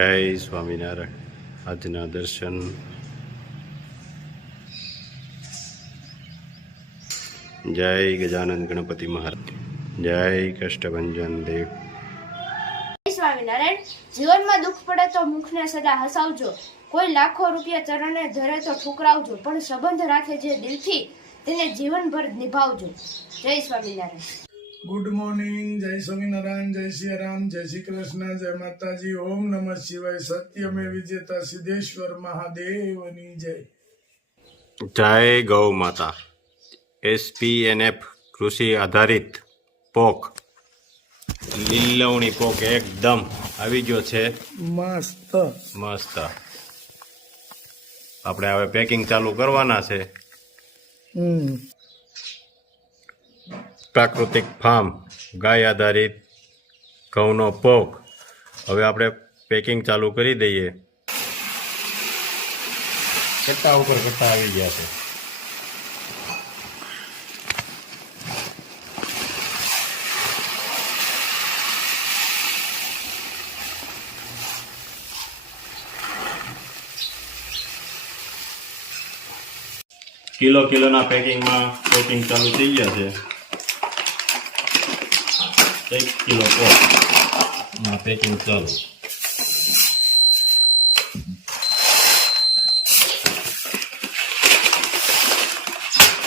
જય સ્વામિનારાયણ. આજના દર્શન જય ગજાનંદ ગણપતિ મહારાજ, જય કષ્ટભંજન દેવ. સ્વામિનારાયણ. જીવનમાં દુઃખ પડે તો મુખને સદા હસાવજો. કોઈ લાખો રૂપિયા ચરણે ધરે તો ઠુકરાવજો, પણ સંબંધ રાખે જે દિલથી તેને જીવનભર નિભાવજો. જય સ્વામિનારાયણ. Good morning. જય સ્વામિનારાયણ, જય શ્રી રામ, જય શ્રી કૃષ્ણ, જય માતાજી. ઓમ નમઃ શિવાય. સત્યમે વિજેતા સિદ્ધેશ્વર મહાદેવની જય. જય ગૌ માતા. SPNF કૃષિ આધારિત પોક, લીલવણી પોક એકદમ આવી ગયો છે. મસ્ત મસ્ત. આપણે હવે પેકિંગ ચાલુ કરવાના છે. પ્રાકૃતિક ફાર્મ ગાય આધારિત ઘઉંનો પોક. હવે આપણે પેકિંગ ચાલુ કરી દઈએ. કટ્ટા ઉપર કટ્ટા આવી ગયા છે. કિલોના પેકિંગમાં પેકિંગ ચાલુ થઈ ગયા છે. 1 કિલો પોકમાં પેકિંગ ચાલુ.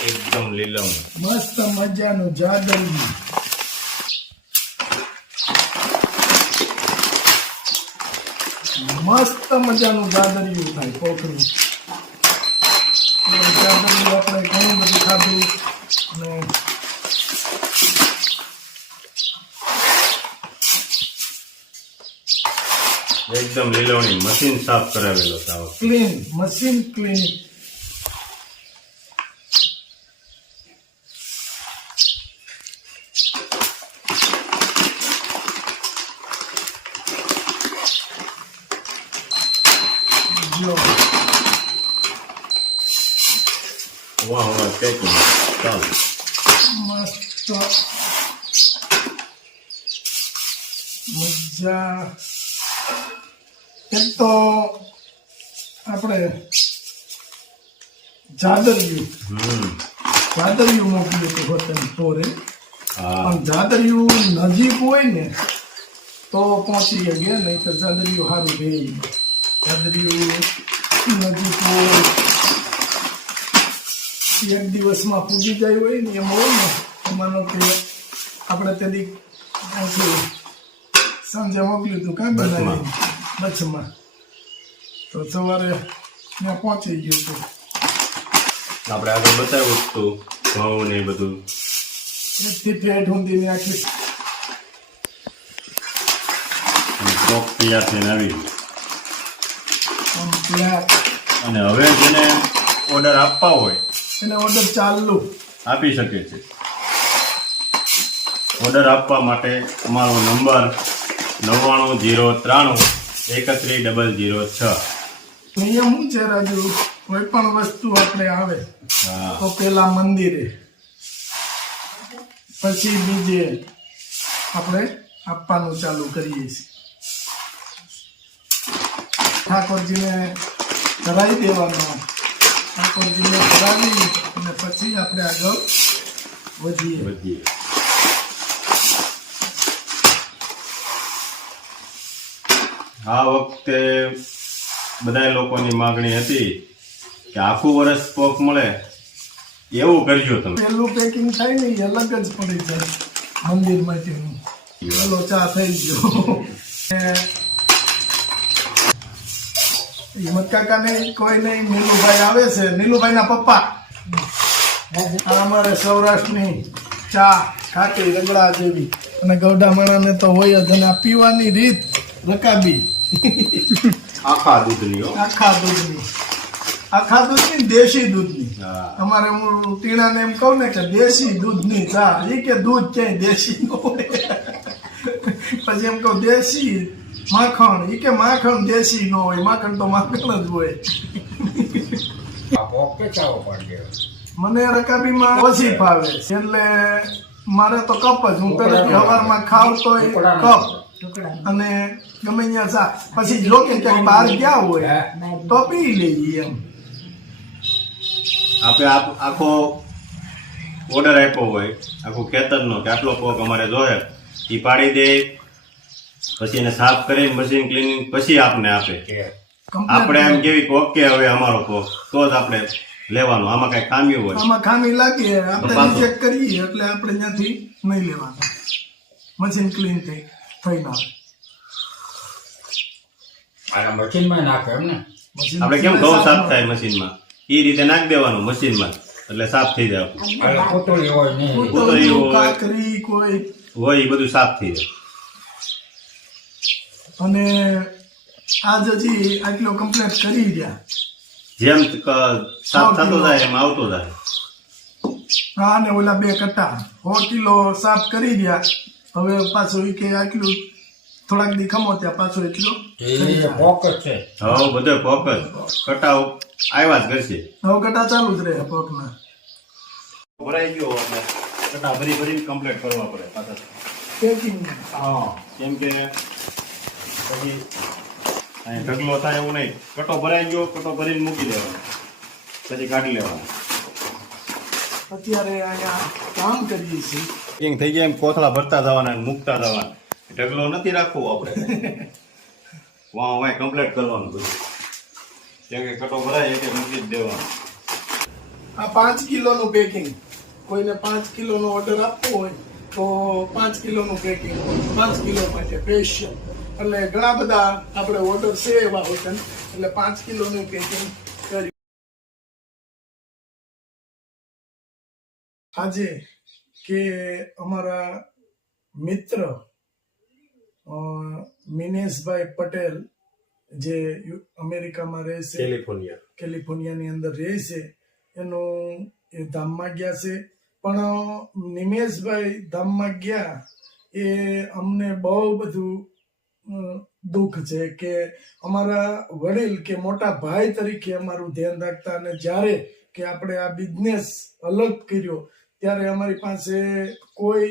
એકદમ લીલવણી મસ્ત મજાનું જાદરવી. મસ્ત મજાનું જાદરિયું થાય પોખરું. જાદરિયું આપણે ઘણું બધું ખાધું અને એકદમ લીલવણી. મશીન સાફ કરાવેલો સાવ ક્લીન, મશીન ક્લીન. જો વાહ વાહ પેકિંગ ચાલુ. મસ્ત મજા. એક તો આપણે જાદરિયું મોકલ્યું હતું હોટલ સ્ટોરે. પણ જાદરિયું નજીક હોય ને તો પહોંચી ગયા, નહીં તો જાદરિયું સારું છે. જાદરિયું નજીક હોય, એક દિવસમાં પૂજી જાય હોય ને એમ હોય ને. માનો કે આપણે તેની સાંજે મોકલ્યું હતું કાંઈ બનાવી બચમાં, તો સવારે ત્યાં પહોંચી ગયું હતું. આપણે આગળ બતાવ્યું હતું ઘઉં ને બધું. એકથી ઠેઠ ઊંધીને આખી પોક તૈયાર થઈને આવી. ત્યાં અને હવે જેને ઓર્ડર આપવા હોય એને ઓર્ડર ચાલુ આપી શકે છે. ઓર્ડર આપવા માટે અમારો નંબર 9903313006. નિયમ શું છે રાજુ? કોઈ પણ વસ્તુ આપણે આવે તો પેલા મંદિરે, પછી બીજે આપણે આપવાનું ચાલુ કરીએ છીએ. ઠાકોરજીને ધરાવી દેવાનો. ઠાકોરજીને ધરાવી અને પછી આપણે આગળ વધીએ. આ વખતે બધા લોકોની માગણી હતી કે આખું વર્ષ પોક મળે એવું કરજો તમે. પેલું પેકિંગ થાય ને એ અલગ જ પડી જાય મંદિર માટેનું. પેલો ચા થઈ ગયો. હિંમત કાકા ને કોઈ નહીં, નીલુભાઈ આવે છે, નીલુભાઈ ના પપ્પા. આ અમારે સૌરાષ્ટ્રની ચા ખાટી રગડા જેવી, અને ગૌડા માણાને તો હોય જ. અને આ પીવાની રીત રકાબી. આખા દૂધની દેશી દૂધની. અમારે હું ટીણાને એમ કહું ને કે દેશી દૂધની ચા. એ કે દૂધ ક્યાંય દેશી ન હોય. પછી એમ કહું દેશી માખણ. એ કે માખણ દેશી ન હોય, માખણ તો માખણ જ હોય. મને રકાબીમાં ઓછી ફાવે, એટલે મારે તો કપ જ. હું પહેલેથી સવારમાં ખાવ તો કપ, અને ગમે ત્યાં ચા પછી જો કે ક્યાંક બહાર ગયા હોય તો પી લઈએ એમ. આપણે આખો ઓર્ડર આપ્યો હોય આખું ખેતરનો કે આટલો પોક અમારે જોઈએ એ પાડી દે, પછી એને સાફ કરી મશીન ક્લીનિંગ પછી આપને આપે. આપણે એમ કેવી પોક કે હવે અમારો પોક તો જ આપણે લેવાનું. આમાં કઈ ખામી હોય, આમાં ખામી લાગે આપણે રિજેક્ટ કરીએ એટલે આપણે ત્યાંથી નહીં લેવાનું. મશીન ક્લીન થઈને આવે મશીનમાં નાખે એમ ને. આપણે કેમ ઘઉં સાફ થાય મશીનમાં એ રીતે નાખી દેવાનું મશીનમાં એટલે સાફ થઈ જાય. કોટળી હોય નહીં, કોતરી હોય, કાકરી કોઈ હોય એ બધું સાફ થઈ જાય. અને આજ હજી આટલો કમ્પ્લીટ કરી રહ્યા. જેમ સાફ થતો જાય એમ આવતો જાય. હા ને ઓલા 2 કટ્ટા 100 કિલો સાફ કરી રહ્યા. હવે પાછું ઈ કે આટલું થોડાક દી ખમો ત્યાં પાછો એટલો એ પોક જ છે. હવે બધો પોક જ કટાવ આવ્યા જ કરશે. હવે કટ્ટા ચાલુ જ રહે પગના. ભરાઈ ગયો એટલે કટા ભરી ભરીને કમ્પ્લીટ કરવા પડે પાછા. પેકિંગ હા, કેમ કે પછી અહીં ઢગલો થાય એવું નહીં. કટો ભરાઈ ગયો, કટો ભરીને મૂકી દેવાનો, પછી કાઢી લેવાનો. અત્યારે અહીંયા કામ કરીએ છીએ. પેકિંગ થઈ ગયા એમ કોથળા ભરતા જવાના મૂકતા જવાના. ઢગલો નથી રાખવો આપણે. વાં કમ્પ્લીટ કરવાનું બધું. કેમ કે કટો ભરાય એટલે મૂકી જ દેવાનો. આ 5 કિલોનું પેકિંગ. કોઈને 5 કિલોનો ઓર્ડર આપવો હોય તો 5 કિલોનું પેકિંગ 5 કિલો માટે સ્પેશિયલ. એટલે ઘણા બધા આપણે ઓર્ડર છે એવા હોતા એટલે 5 કિલોનું પેકિંગ કરી. આજે કે અમારા મિત્ર મિનેશભાઈ પટેલ જે અમેરિકામાં રહે છે, કેલિફોર્નિયાની અંદર રહે છે, એનું એ ધામમાં ગયા છે. પણ નિમેશભાઈ ધામમાં ગયા એ અમને બહુ બધું દુઃખ છે કે અમારા વડીલ કે મોટા ભાઈ તરીકે અમારું ધ્યાન રાખતા. અને જ્યારે કે આપણે આ બિઝનેસ અલગ કર્યો ત્યારે અમારી પાસે કોઈ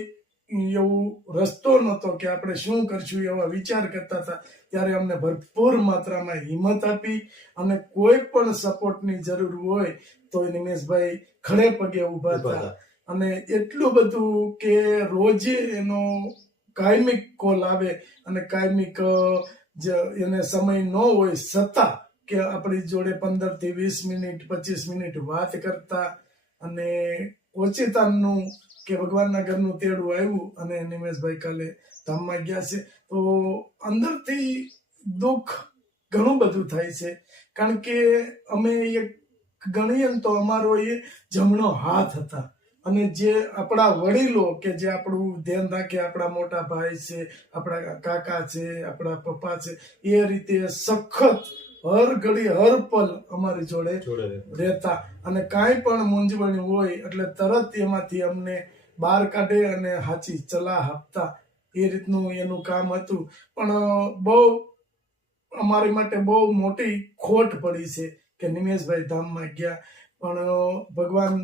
એવું રસ્તો નહોતો કે આપણે શું કરશું એવા વિચાર કરતા હતા. ત્યારે અમને ભરપૂર માત્રામાં હિંમત આપી અને કોઈ પણ સપોર્ટની જરૂર હોય તો નિમેશભાઈ ખડે પગે ઊભા હતા. અને એટલું બધું કે રોજે એનો કાયમિક કોલ આવે અને કાયમિક એને સમય ન હોય છતાં કે આપણી જોડે 15 થી 20 મિનિટ 25 મિનિટ વાત કરતા. અને ઓચિતાનું કે ભગવાનના ઘરનું તેડું આવ્યું અને નિમેશભાઈ કાલે ધામમાં ગયા છે. તો અંદરથી દુઃખ ઘણું બધું થાય છે. કારણ કે અમે એક ગણીએ તો અમારો એ જમણો હાથ હતા. અને જે આપણા વડીલો કે જે આપણું ધ્યાન રાખે, આપણા મોટા ભાઈ છે, આપણા કાકા છે, આપણા પપ્પા છે, એ રીતે સખત હર ઘડી હર પલ અમારી જોડે રહેતા. અને કાંઈ પણ મૂંઝવણ હોય એટલે તરત એમાંથી અમને બહાર કાઢે અને સાચી સલાહ આપતા. એ રીતનું એનું કામ હતું. પણ બહુ અમારી માટે બહુ મોટી ખોટ પડી છે કે નિમેશભાઈ ધામમાં ગયા. પણ ભગવાન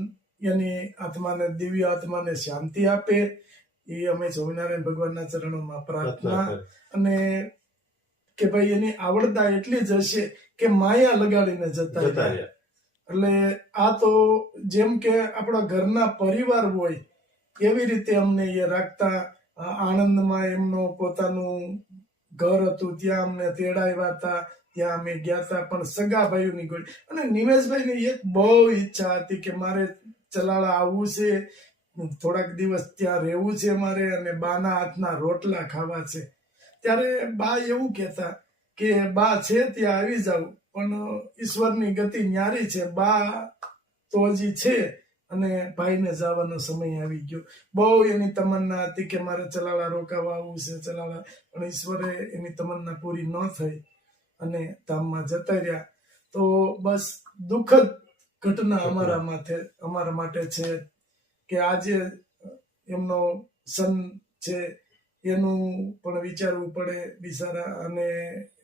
એની આત્માને, દિવ્ય આત્માને શાંતિ આપે એ અમે સ્વામિનારાયણ ભગવાનના ચરણોમાં પ્રાર્થના. અને કે ભાઈ એની આવડતા એટલી જ હશે કે માયા લગાડીને જતા રહ્યા. એટલે આ તો જેમ કે આપણા ઘરના પરિવાર હોય એવી રીતે અમને એ રાખતા. આણંદમાં એમનું પોતાનું ઘર હતું, ત્યાં અમને તેડાવ્યા હતા, ત્યાં અમે ગયા હતા. પણ સગા ભાઈઓની ગોળી. અને નિમેશભાઈની એક બહુ ઈચ્છા હતી કે મારે ચલાળા આવવું છે, થોડાક દિવસ ત્યાં રહેવું છે મારે, અને બાના હાથના રોટલા ખાવા છે. ત્યારે બા એવું કહેતા કે બા છે ત્યાં આવી જાવ, પણ ઈશ્વરની ગતિ ન્યારી છે. બા તો હજી છે અને ભાઈને જવાનો સમય આવી ગયો. બહુ એની તમન્ના હતી કે મારે ચલાળા રોકાવા આવવું છે, ચલાળા. પણ ઈશ્વરે એની તમન્ના પૂરી ન થઈ અને ધામમાં જતા રહ્યા. તો બસ દુઃખદ ઘટના અમારા માટે છે કે આજે એમનો સન છે એનું પણ વિચારવું પડે બિચારા. અને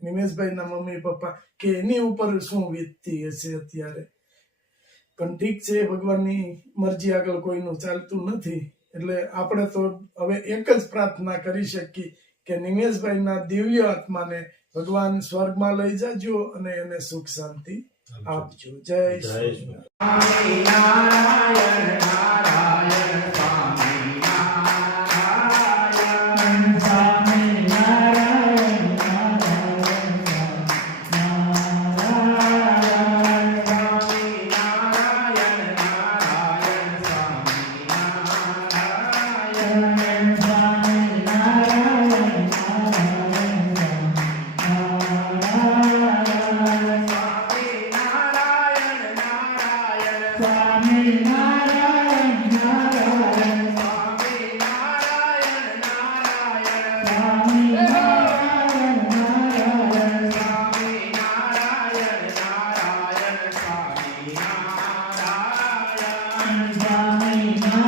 નિમેશભાઈના મમ્મી પપ્પા કે એની ઉપર શું વીતતી હશે અત્યારે. પણ ઠીક છે, ભગવાનની મરજી આગળ કોઈનું ચાલતું નથી. એટલે આપણે તો હવે એક જ પ્રાર્થના કરી શકીએ કે નિમેશભાઈના દિવ્ય આત્માને ભગવાન સ્વર્ગમાં લઈ જજો અને એને સુખ શાંતિ આપજો. જય શ્રી સ્વામિનારાયણ